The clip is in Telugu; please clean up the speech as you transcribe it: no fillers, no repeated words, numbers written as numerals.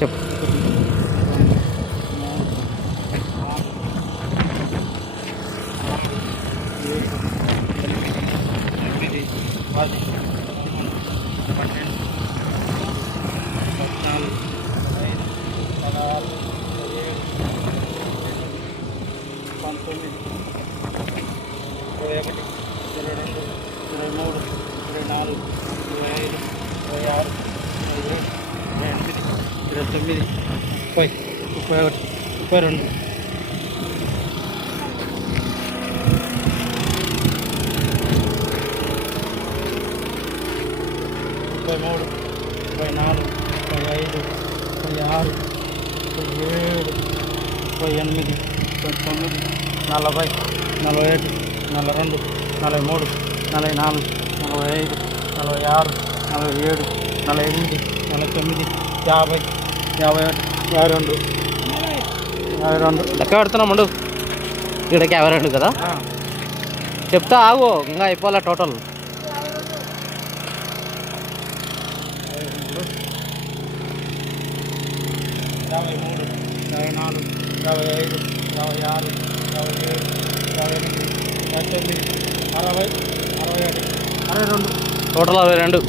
చెప్పు. Oi, foi రెండు. Foi మూడు, foi నాలుగు, foi ఐదు, foi ఆరు, foi ఏడు, foi ఎనిమిది, foi తొమ్మిది, 40, 41, 42, 43, 44, 45, 46, 47, 48, 49, 50, 51, 52, 52 లెక్క పెడుతున్నాం ఉండు. ఇక్కడికి 52 కదా చెప్తా ఆగు, ఇంకా అయిపోలే టోటల్. 53, 54, 55, 56, 57, 58, 59, 60, 61, 62 టోటల్ 62.